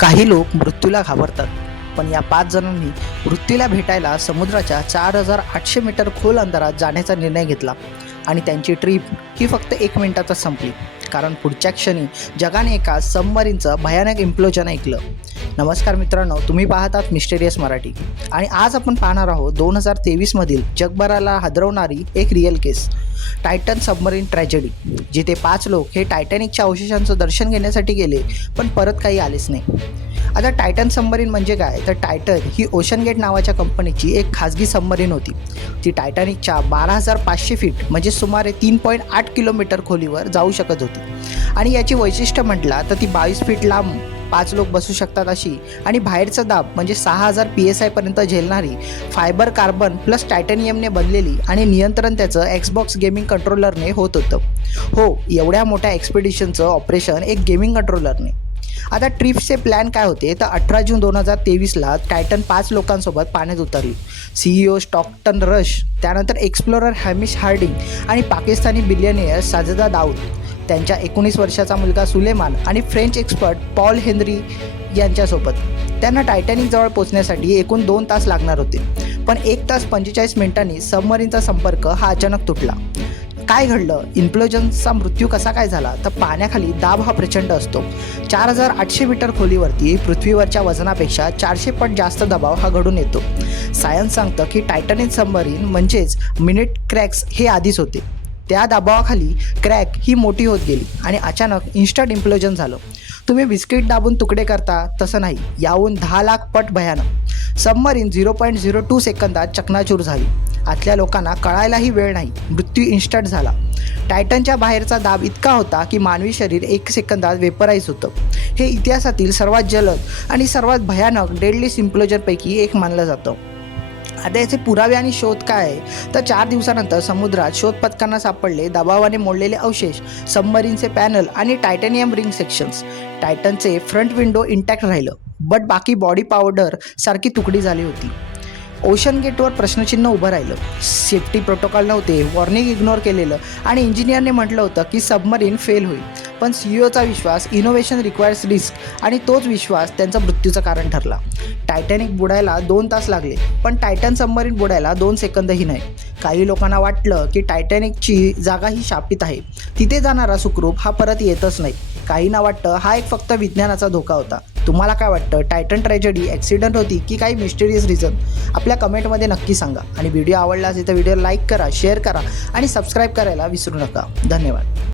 काही लोक मृत्यूला घाबरतात, पण या 5 जणांनी मृत्यूला भेटायला समुद्राच्या 4,800 मीटर खोल अंतरात जाण्याचा निर्णय घेतला आणि त्यांची ट्रिप ही फक्त 1 मिनिटातच संपली, कारण पुढच्या क्षणी जगाने एका सबमरीनचं भयानक इम्प्लोजन ऐकलं. नमस्कार मित्रांनो, तुम्ही पाहतात मिस्टेरियस मराठी आणि आज आपण पाहणार आहोत 2023 जगभराला हादरवणारी एक रिअल केस, टायटन सबमरीन ट्रॅजेडी, जिथे 5 लोक हे टायटॅनिकच्या अवशेषांचं दर्शन घेण्यासाठी गेले पण परत काही आलेच नाही. आता टायटन सबमरीन म्हणजे काय, तर टायटन ही ओशनगेट नावाच्या कंपनीची एक खाजगी सबमरीन होती. ती टायटॅनिकच्या 12,500 फीट म्हणजे सुमारे 3.8 किलोमीटर खोलीवर जाऊ शकत होती आणि याची वैशिष्ट्य म्हटलं तर ती 22 फीट लांब, 5 लोक बसू शकतात अशी आणि बाहेरचा दाब म्हणजे 6,000 PSI पर्यंत झेलणारी फायबर कार्बन प्लस टायटॅनियमने बनलेली आणि नियंत्रण त्याचं एक्सबॉक्स गेमिंग कंट्रोलरने होत होतं. हो, एवढ्या मोठ्या एक्सपिडिशनचं ऑपरेशन एक गेमिंग कंट्रोलरने. आता ट्रिपचे प्लॅन काय होते, तर 18 जून 2023 टायटन 5 लोकांसोबत पाण्यात उतरली. CEO स्टॉकटन रश, त्यानंतर एक्सप्लोरर हॅमिश हार्डिंग आणि पाकिस्तानी बिलियनियर साजिदा दाऊद, त्यांच्या 19 वर्षाचा मुलगा सुलेमान आणि फ्रेंच एक्सपर्ट पॉल हेनरी यांच्यासोबत. त्यांना टायटॅनिकजवळ पोहोचण्यासाठी एकूण 2 तास लागणार होते, पण 1 तास 45 मिनिटांनी सबमरीनचा संपर्क हा अचानक तुटला. काय घडलं, इम्प्लोजनचा मृत्यू कसा काय झाला, तर पाण्याखाली दाब हा प्रचंड असतो. 4,800 मीटर खोलीवरती पृथ्वीवरच्या वजनापेक्षा 400 पट जास्त दबाव हा घडून येतो. सायन्स सांगतं की टायटॅनिक सबमरीन म्हणजेच मिनिट क्रॅक्स हे आधीच होते. त्या दबावाखाली क्रॅक ही मोठी होत गेली आणि अचानक इन्स्टंट इम्प्लोजन झालं. तुम्ही बिस्किट दाबून तुकडे करता तसं नाही, याहून 10 लाख पट भयानक. सबमरीन 0.02 सेकंदात चकनाचूर झाली. आतल्या लोकांना कळायलाही वेळ नाही, मृत्यू इन्स्टंट झाला. टायटनच्या बाहेरचा दाब इतका होता की मानवी शरीर 1 सेकंदात वेपराईज होतं. हे इतिहासातील सर्वात जलद आणि सर्वात भयानक डेडली इम्प्लोजनपैकी एक मानलं जातं. आता याचे पुरावे आणि शोध काय आहे, तर 4 दिवसानंतर समुद्रात शोध पथकांना सापडले दबावाने मोडलेले अवशेष, सबमरीनचे पॅनल आणि टायटॅनियम रिंग सेक्शन्स. टायटनचे फ्रंट विंडो इंटॅक्ट राहिलं, बट बाकी बॉडी पावडर सारखी तुकडी झाली होती. ओशन गेटवर प्रश्नचिन्ह उभं राहिलं. सेफ्टी प्रोटोकॉल नव्हते, वॉर्निंग इग्नोर केलेलं आणि इंजिनियरने म्हटलं होतं की सबमरीन फेल होईल. पण CEOचा विश्वास, इनोव्हेशन रिक्वायर्स रिस्क, आणि तोच विश्वास त्यांचा मृत्यूचं कारण ठरला. टायटॅनिक बुडायला 2 तास लागले, पण टायटन सबमरीन बुडायला 2 सेकंदही नाही. काही लोकांना वाटलं की टायटॅनिकची जागा ही शापित आहे, तिथे जाणारा सुखरूप हा परत येतच नाही. काहींना वाटतं हा एक फक्त विज्ञानाचा धोका होता. तुम्हाला काय वाटतं, टायटन ट्रॅजेडी ॲक्सिडेंट होती की काही मिस्टेरियस रिझन? आपल्या कमेंटमध्ये नक्की सांगा आणि व्हिडिओ आवडला असेल तर व्हिडिओ लाईक करा, शेअर करा आणि सबस्क्राईब करायला विसरू नका. धन्यवाद.